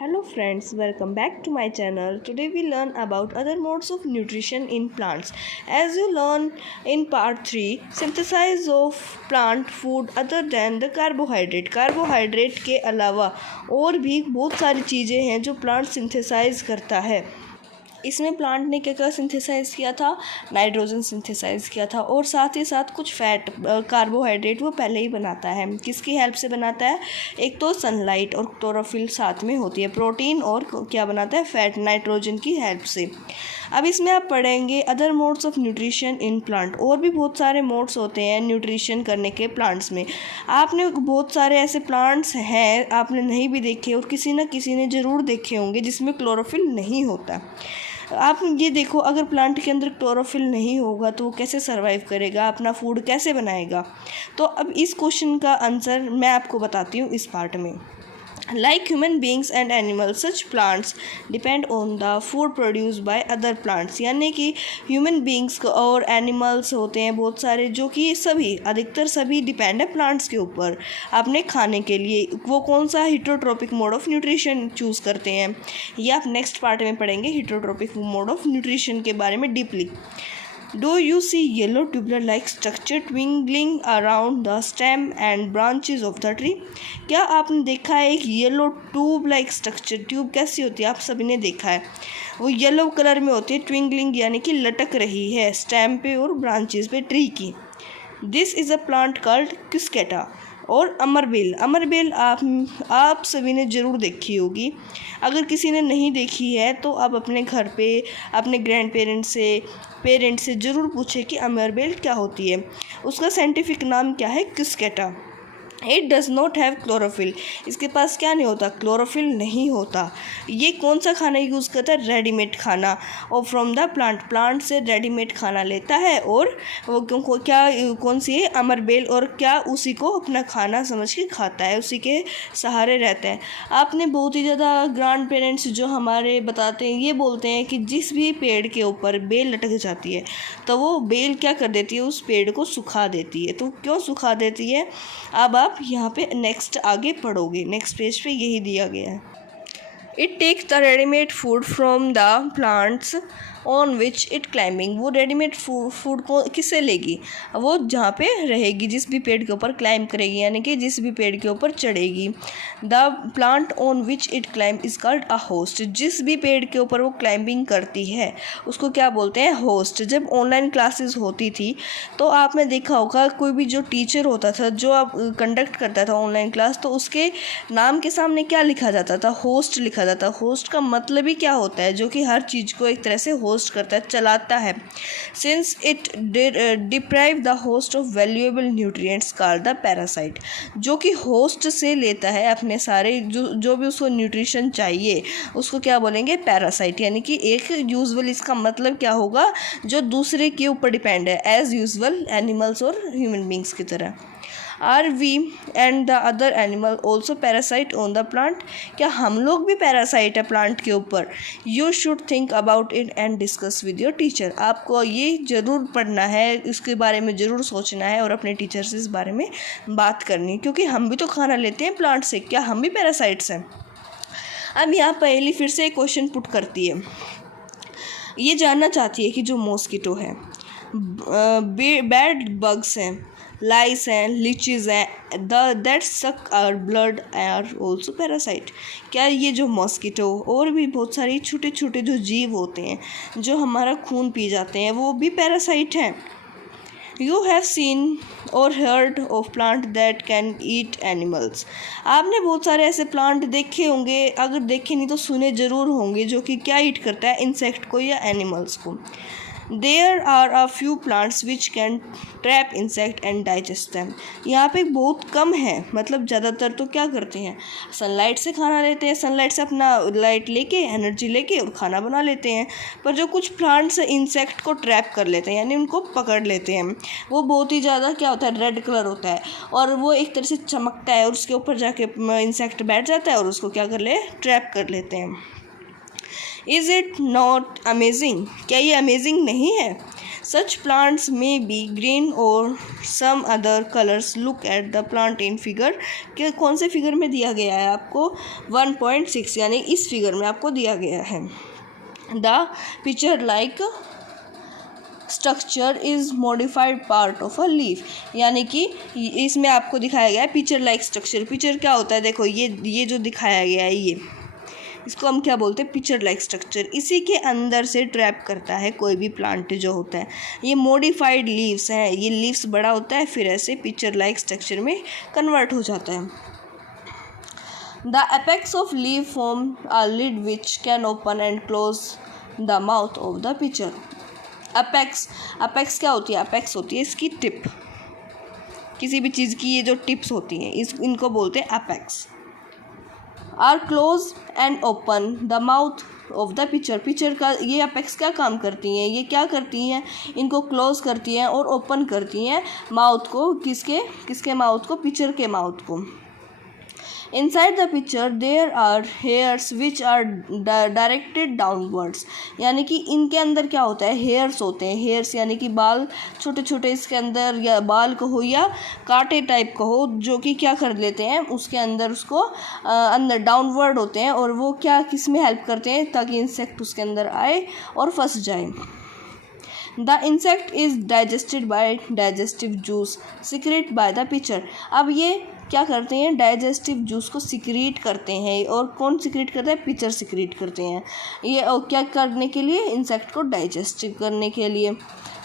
Hello friends, welcome back to my channel. Today we learn about other modes of nutrition in plants. As you learn in part 3, synthesis of plant food other than the carbohydrate. Carbohydrate के अलावा और भी बहुत सारी चीज़ें हैं जो plant synthesise करता है। इसमें प्लांट ने क्या क्या सिंथेसाइज़ किया था, नाइट्रोजन सिंथेसाइज़ किया था और साथ ही साथ कुछ फैट कार्बोहाइड्रेट वो पहले ही बनाता है। किसकी हेल्प से बनाता है? एक तो सनलाइट और क्लोरोफिल साथ में होती है। प्रोटीन और क्या बनाता है? फैट, नाइट्रोजन की हेल्प से। अब इसमें आप पढ़ेंगे other modes of nutrition in plant. और भी बहुत सारे मोड्स होते हैं न्यूट्रिशन करने के प्लांट्स में। आपने बहुत सारे ऐसे प्लांट्स हैं आपने नहीं भी देखे और किसी न किसी ने ज़रूर देखे होंगे जिसमें क्लोरोफिल नहीं होता। आप ये देखो, अगर प्लांट के अंदर क्लोरोफिल नहीं होगा तो वो कैसे सरवाइव करेगा, अपना फूड कैसे बनाएगा? तो अब इस क्वेश्चन का आंसर मैं आपको बताती हूँ इस पार्ट में। Like human beings and animals, such plants depend on the food produced by other plants। यानी कि ह्यूमन बींग्स और एनिमल्स होते हैं बहुत सारे जो कि सभी अधिकतर सभी डिपेंड है प्लांट्स के ऊपर अपने खाने के लिए। वो कौन सा heterotrophic mode of nutrition choose करते हैं ये आप नेक्स्ट पार्ट में पढ़ेंगे, हिट्रोट्रोपिक मोड ऑफ न्यूट्रिशन के बारे में deeply. Do you see yellow tubular-like structure twinkling around the stem and branches of the tree? क्या आपने देखा है एक yellow tube like structure? Tube कैसी होती है आप सभी ने देखा है, वो येलो कलर में होती है। ट्विंकलिंग यानी कि लटक रही है स्टेम पे और ब्रांचेस पे ट्री की। This is a plant called cuscuta और अमरबेल। अमरबेल आप सभी ने ज़रूर देखी होगी। अगर किसी ने नहीं देखी है तो आप अपने घर पे अपने ग्रैंड पेरेंट्स से ज़रूर पूछें कि अमरबेल क्या होती है। उसका साइंटिफिक नाम क्या है? Cuscuta. It does not have chlorophyll. इसके पास क्या नहीं होता? क्लोरोफिल नहीं होता। ये कौन सा खाना यूज़ करता है? रेडीमेड खाना। और फ्रॉम द प्लांट से रेडीमेड खाना लेता है और वो कौन सी है? अमरबेल। और क्या उसी को अपना खाना समझ के खाता है, उसी के सहारे रहता है। आपने बहुत ही ज़्यादा ग्रैंड पेरेंट्स जो हमारे बताते हैं, ये बोलते हैं कि जिस भी पेड़ के ऊपर बेल लटक जाती है तो वो बेल क्या कर देती है? उस पेड़ को सुखा देती है। तो क्यों सुखा देती है अब आप यहाँ पे नेक्स्ट आगे पढ़ोगे, नेक्स्ट पेज पे यही दिया गया है। It takes the readymade food from the plants on which it climbing. वो रेडीमेड फूड को किससे लेगी? वो जहाँ पे रहेगी, जिस भी पेड़ के ऊपर क्लाइंब करेगी, यानी कि जिस भी पेड़ के ऊपर चढ़ेगी। The plant on which it climb is called a host. जिस भी पेड़ के ऊपर वो क्लाइंबिंग करती है उसको क्या बोलते हैं? होस्ट। जब ऑनलाइन क्लासेस होती थी तो आपने देखा होगा कोई भी जो टीचर होता था जो आप कंडक्ट करता था ऑनलाइन क्लास, तो उसके नाम के सामने क्या लिखा जाता था? होस्ट लिखा जाता। होस्ट का मतलब ही क्या होता है? जो कि हर चीज़ को एक तरह से होस्ट करता है, चलाता है। Since it deprive the host of valuable nutrients called the parasite. जो कि होस्ट से लेता है अपने सारे जो भी उसको न्यूट्रिशन चाहिए उसको क्या बोलेंगे? पैरासाइट। यानी कि एक यूजुअल इसका मतलब क्या होगा? जो दूसरे के ऊपर डिपेंड है, एज यूजुअल एनिमल्स और ह्यूमन बींग्स की तरह। Are we and the other animal also parasite on the plant? क्या हम लोग भी पैरासाइट है प्लांट के ऊपर? You should think about it and discuss with your teacher. आपको ये ज़रूर पढ़ना है, इसके बारे में ज़रूर सोचना है और अपने टीचर से इस बारे में बात करनी है, क्योंकि हम भी तो खाना लेते हैं प्लांट से। क्या हम भी पैरासाइट्स हैं? अब यहाँ पहली फिर से एक क्वेश्चन पुट करती है, ये जानना चाहती है कि जो मॉस्किटो है, बेड बग्स हैं, लाइस हैं, लीचीज हैं, that suck our blood are also parasite. क्या ये जो मॉस्किटो और भी बहुत सारे छोटे छोटे जो जीव होते हैं जो हमारा खून पी जाते हैं वो भी पैरासाइट हैं? यू हैव सीन और heard of plant that can eat animals. आपने बहुत सारे ऐसे प्लांट देखे होंगे, अगर देखे नहीं तो सुने ज़रूर होंगे, जो कि क्या ईट करता है? इंसेक्ट को या एनिमल्स को। There are a few plants which can trap insect and digest them. यहाँ पे बहुत कम है, मतलब ज़्यादातर तो क्या करते हैं? सनलाइट से खाना लेते हैं, सनलाइट से अपना लाइट लेके एनर्जी लेके और खाना बना लेते हैं। पर जो कुछ प्लांट्स इंसेक्ट को ट्रैप कर लेते हैं, यानी उनको पकड़ लेते हैं, वो बहुत ही ज़्यादा क्या होता है? रेड कलर होता है और वो एक तरह से चमकता है और उसके ऊपर जाके इंसेक्ट बैठ जाता है और उसको क्या कर ले? ट्रैप कर लेते हैं। Is it not amazing? क्या ये अमेजिंग नहीं है? Such plants may be green or some other colors. Look at the plant in figure. कि कौन से फिगर में दिया गया है आपको 1.6 यानी इस फिगर में आपको दिया गया है. The picture like structure is modified part of a leaf. यानी कि इसमें आपको दिखाया गया है पिक्चर लाइक स्ट्रक्चर. पिक्चर क्या होता है, देखो ये जो दिखाया गया है ये इसको हम क्या बोलते हैं, पिक्चर लाइक स्ट्रक्चर. इसी के अंदर से ट्रैप करता है कोई भी प्लांट जो होता है. ये मॉडिफाइड लीव्स हैं, ये लीव्स बड़ा होता है फिर ऐसे पिक्चर लाइक स्ट्रक्चर में कन्वर्ट हो जाता है. The apex of leave form a lid which can open and close the mouth of the pitcher. Apex क्या होती है, अपेक्स होती है इसकी टिप. किसी भी चीज़ की ये जो टिप्स होती हैं इनको बोलते हैं apex. Are close and open the mouth of the pitcher का ये अपेक्स क्या काम करती हैं, ये क्या करती हैं, इनको क्लोज करती हैं और ओपन करती हैं माउथ को. किसके माउथ को, पिक्चर के माउथ को. Inside the picture there are hairs which are directed downwards. यानी कि इनके अंदर क्या होता है, हेयर्स होते हैं. हेयर्स यानी कि बाल छोटे छोटे इसके अंदर, या बाल कहो या कांटे टाइप कहो, जो कि क्या कर लेते हैं उसके अंदर उसको अंदर डाउनवर्ड होते हैं. और वो क्या किस में हेल्प करते हैं, ताकि इंसेक्ट उसके अंदर आए और फंस जाए. The insect is digested by digestive juice secret by the pitcher. अब ये क्या करते हैं, डाइजेस्टिव जूस को सिक्रीट करते हैं. और कौन सिक्रीट करता है, पिक्चर सिक्रीट करते हैं. ये और क्या करने के लिए, इंसेक्ट को डाइजेस्ट करने के लिए.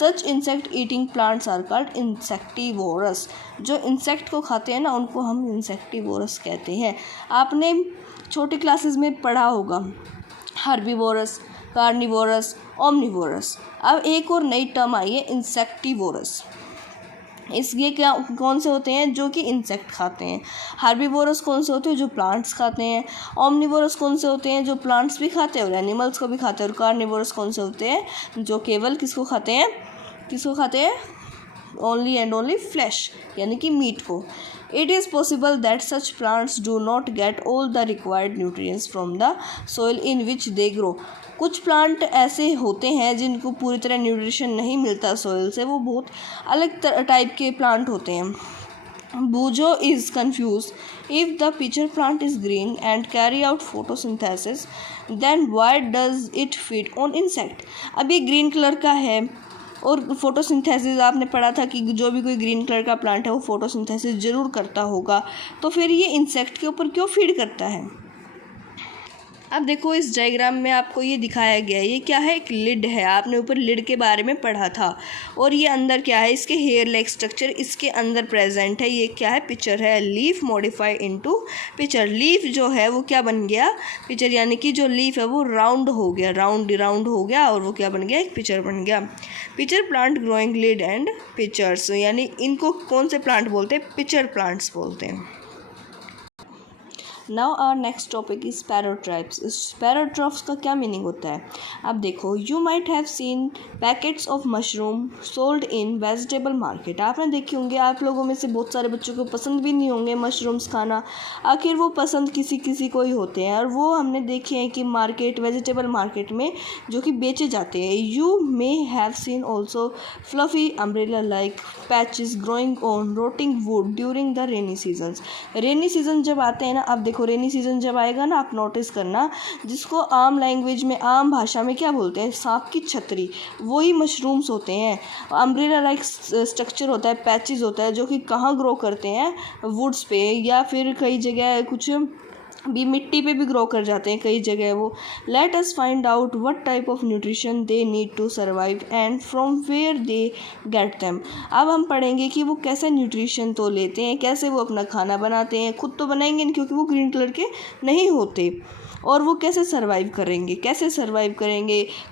Such insect eating plants are called insectivorous. जो इंसेक्ट को खाते हैं ना उनको हम इंसेक्टिवोरस कहते हैं. आपने छोटी क्लासेस में पढ़ा होगा हर्बीवोरस, कार्निवोरस, ओमनिवोरस. अब एक और नई टर्म आई है इंसेक्टिवोरस. ये क्या कौन से होते हैं, जो कि इंसेक्ट खाते हैं. हर्बीवोरस कौन से होते हैं, जो प्लांट्स खाते हैं. ओमनिवोरस कौन से होते हैं, जो प्लांट्स भी खाते हैं और एनिमल्स को भी खाते हैं. और कार्निवोरस कौन से होते हैं, जो केवल किसको खाते हैं, ओनली एंड ओनली फ्लैश यानी कि मीट को. It is possible that such plants do not get all the required nutrients from the soil in which they grow. कुछ प्लांट ऐसे होते हैं जिनको पूरी तरह न्यूट्रिशन नहीं मिलता सॉइल से, वो बहुत अलग टाइप के प्लांट होते हैं. Bujo is confused. If the pitcher plant is green and carry out photosynthesis, then why does it feed on insect? अब ये ग्रीन कलर का है और फोटोसिंथेसिस आपने पढ़ा था कि जो भी कोई ग्रीन कलर का प्लांट है वो फोटोसिंथेसिस ज़रूर करता होगा, तो फिर ये इंसेक्ट के ऊपर क्यों फीड करता है. अब देखो इस डायग्राम में आपको ये दिखाया गया है, ये क्या है, एक लिड है. आपने ऊपर लिड के बारे में पढ़ा था. और ये अंदर क्या है, इसके हेयर लाइक स्ट्रक्चर इसके अंदर प्रेजेंट है. ये क्या है, पिक्चर है. Leaf modify into picture. Leaf जो है वो क्या बन गया, पिक्चर. यानी कि जो लीफ है वो राउंड हो गया, राउंड हो गया और वो क्या बन गया, एक पिक्चर बन गया. Pitcher plant growing lid and pitchers. यानी इनको कौन से प्लांट बोलते हैं, पिक्चर प्लांट्स बोलते हैं. Now our next topic is पैराट्राइप्स. पैराट्राइप्स का क्या मीनिंग होता है, अब देखो. You might have seen packets of mushroom sold in vegetable market. आपने देखे होंगे, आप लोगों में से बहुत सारे बच्चों को पसंद भी नहीं होंगे मशरूम्स खाना. आखिर वो पसंद किसी को ही होते हैं, और वो हमने देखे हैं कि मार्केट, वेजिटेबल मार्केट में जो कि बेचे जाते हैं. You may have seen also fluffy umbrella like patches growing on rotting wood during the rainy seasons. Rainy season जब आते हैं ना, अब देखो रेनी सीजन जब आएगा ना, आप नोटिस करना, जिसको आम लैंग्वेज में, आम भाषा में क्या बोलते हैं, सांप की छतरी, वही मशरूम्स होते हैं. अम्ब्रेला लाइक स्ट्रक्चर होता है, पैचेस होता है, जो कि कहाँ ग्रो करते हैं, वुड्स पे, या फिर कई जगह कुछ भी मिट्टी पे भी ग्रो कर जाते हैं कई जगह वो. Let us find out what type of nutrition they need to survive and from where they get them. अब हम पढ़ेंगे कि वो कैसे न्यूट्रिशन तो लेते हैं, कैसे वो अपना खाना बनाते हैं. खुद तो बनाएंगे नहीं क्योंकि वो ग्रीन कलर के नहीं होते. और वो कैसे सर्वाइव करेंगे,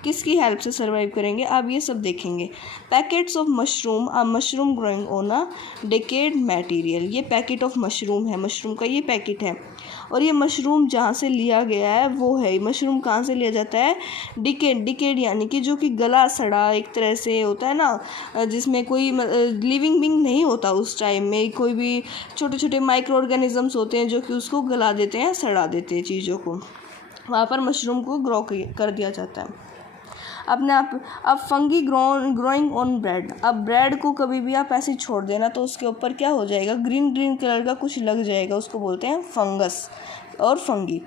किसकी हेल्प से सर्वाइव करेंगे, आप ये सब देखेंगे. Packets of mushroom a mushroom growing on a decayed material. ये पैकेट ऑफ मशरूम है, मशरूम का ये पैकेट है. और ये मशरूम जहाँ से लिया गया है वो है, मशरूम कहाँ से लिया जाता है, डिकेड यानी कि जो कि गला सड़ा एक तरह से होता है ना, जिसमें कोई लिविंग बीइंग नहीं होता. उस टाइम में कोई भी छोटे छोटे माइक्रो ऑर्गेनिजम्स होते हैं जो कि उसको गला देते हैं, सड़ा देते हैं चीज़ों को. वहाँ पर मशरूम को ग्रो कर दिया जाता है. अपने आप। अब फंगी ग्रोइंग ऑन ब्रेड, अब ब्रेड को कभी भी आप ऐसे छोड़ देना तो उसके ऊपर क्या हो जाएगा, ग्रीन कलर का कुछ लग जाएगा, उसको बोलते हैं फंगस और fungi.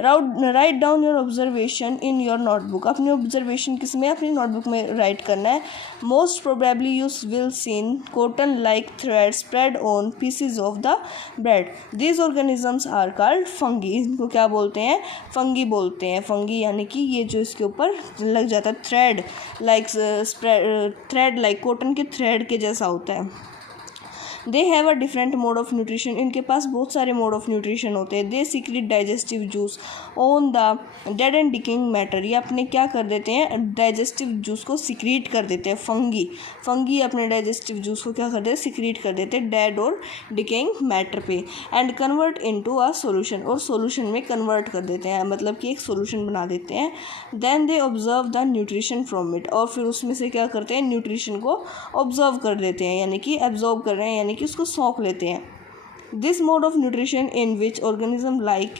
Write down your observation in your notebook, अपनी ऑब्जर्वेशन किस में, अपनी नोटबुक में राइट करना है। Most probably you will seen cotton like thread spread on pieces of the bread, this organisms are called fungi, इनको क्या बोलते हैं, फंगी बोलते हैं। फंगी यानी कि ये जो इसके ऊपर लग जाता है थ्रेड लाइक कॉटन के थ्रेड के जैसा होता है। They have a different mode of nutrition, इनके पास बहुत सारे मोड ऑफ न्यूट्रिशन होते हैं। They secrete digestive juice on the dead and decaying matter, ये अपने क्या कर देते हैं, डाइजेस्टिव जूस को सीक्रेट कर देते हैं। फंगी अपने डाइजेस्टिव जूस को क्या कर देते हैं, सीक्रेट कर देते हैं डेड और डिकिंग मैटर पे। And convert into a solution, और सॉल्यूशन में कन्वर्ट कर देते हैं, मतलब कि एक सॉल्यूशन बना देते हैं। Then they observe the nutrition from it, और फिर उसमें से क्या करते हैं, न्यूट्रिशन को ऑब्जर्व कर देते हैं, यानी कि एब्जॉर्ब कर रहे हैं, यानी कि उसको सौंप लेते हैं। This mode of nutrition in which organism like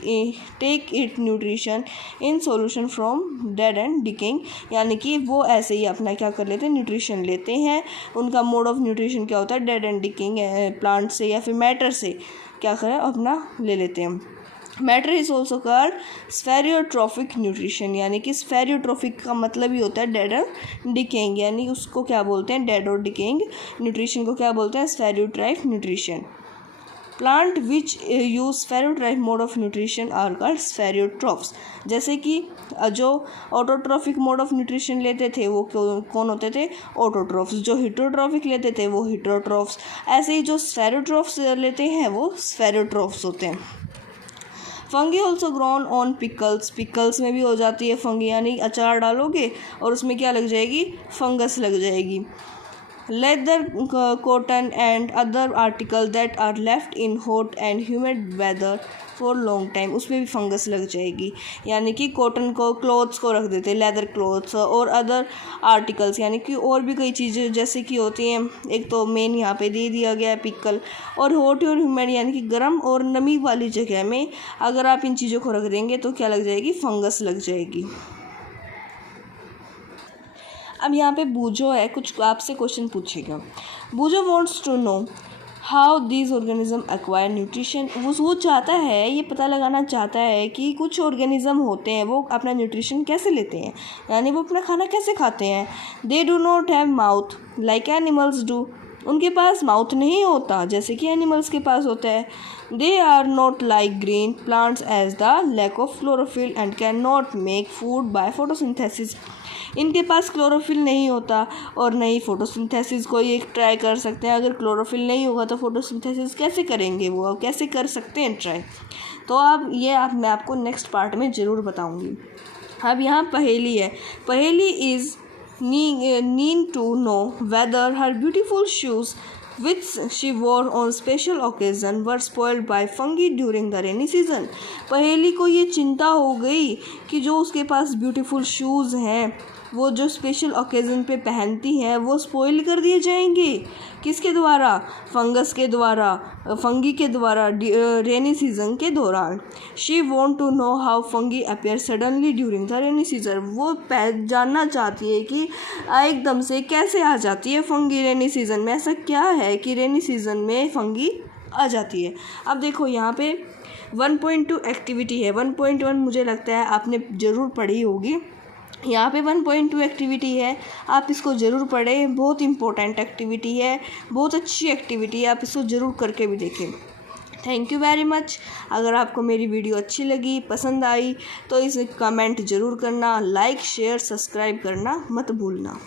take it nutrition in solution from dead and decaying, यानी कि वो ऐसे ही अपना क्या कर लेते हैं, न्यूट्रिशन लेते हैं। उनका मोड ऑफ न्यूट्रिशन क्या होता है, डेड एंड डिकिंग प्लांट से या फिर मैटर से क्या करें, अपना ले लेते हैं। Matter is also called saprotrophic nutrition, यानी कि स्फेरियोट्रॉफिक का मतलब ही होता है डेड और डिकेइंग, यानी उसको क्या बोलते हैं, डेड और डिकेइंग न्यूट्रिशन को क्या बोलते हैं, saprotrophic nutrition. Plant which use saprotrophic mode of nutrition are called saprotrophs, जैसे कि जो ऑटोट्रॉफिक मोड ऑफ न्यूट्रिशन लेते थे वो कौन होते थे, ऑटोट्रॉफ्स। जो हिटरोट्रॉफिक लेते थे वो हिटरोट्रॉफ्स। ऐसे ही जो स्फेरियोट्रॉफ्स लेते हैं वो स्फेरियोट्रॉफ्स होते हैं। Fungi also grown on pickles में भी हो जाती है फंगी, यानी अचार डालोगे और उसमें क्या लग जाएगी, फंगस लग जाएगी। Leather, cotton and other article that are left in hot and humid weather for long time, उसमें भी फंगस लग जाएगी। यानी कि कॉटन को, क्लॉथ्स को रख देते हैं, लेदर क्लॉथ्स और अदर आर्टिकल्स, यानी कि और भी कई चीज़ें जैसे कि होती हैं। एक तो मेन यहाँ पे दे दिया गया है पिकल, और हॉट और ह्यूमिड यानी कि गर्म और नमी वाली जगह में अगर आप इन चीज़ों को रख देंगे तो क्या लग जाएगी, फंगस लग जाएगी। अब यहाँ पे बूझो है, कुछ आपसे क्वेश्चन पूछेगा। Boojho wants to know how these organism acquire nutrition, वो चाहता है, ये पता लगाना चाहता है कि कुछ ऑर्गेनिज्म होते हैं वो अपना न्यूट्रिशन कैसे लेते हैं, यानी वो अपना खाना कैसे खाते हैं। They do not have mouth like animals do, उनके पास माउथ नहीं होता जैसे कि एनिमल्स के पास होता है। They are not like green plants as the lack of chlorophyll and cannot make food by photosynthesis, इनके पास क्लोरोफिल नहीं होता और नहीं फोटोसिंथेसिस को ये ट्राई कर सकते हैं। अगर क्लोरोफिल नहीं होगा तो फोटोसिंथेसिस कैसे करेंगे, वो अब कैसे कर सकते हैं ट्राई। तो अब ये मैं आपको नेक्स्ट पार्ट में ज़रूर बताऊंगी। अब यहाँ पहेली है। Paheli is need to know whether her beautiful shoes which she wore on special occasion were spoiled by fungi during the rainy season। पहेली को ये चिंता हो गई कि जो उसके पास ब्यूटीफुल शूज़ हैं वो जो स्पेशल ओकेज़न पे पहनती हैं वो स्पॉइल कर दिए जाएंगे, किसके द्वारा, फंगस के द्वारा, फंगी के द्वारा रेनी सीज़न के दौरान। She want to know how fungi appear suddenly during the rainy season, वो जानना चाहती है कि एकदम से कैसे आ जाती है फंगी रेनी सीज़न में, ऐसा क्या है कि रेनी सीज़न में फंगी आ जाती है। अब देखो यहाँ पे 1.2 एक्टिविटी है। 1.1 मुझे लगता है आपने ज़रूर पढ़ी होगी। यहाँ पे 1.2 एक्टिविटी है, आप इसको ज़रूर पढ़ें, बहुत इंपॉर्टेंट एक्टिविटी है, बहुत अच्छी एक्टिविटी है, आप इसको ज़रूर करके भी देखें। Thank you very much. अगर आपको मेरी वीडियो अच्छी लगी, पसंद आई तो इसे कमेंट ज़रूर करना, लाइक शेयर सब्सक्राइब करना मत भूलना।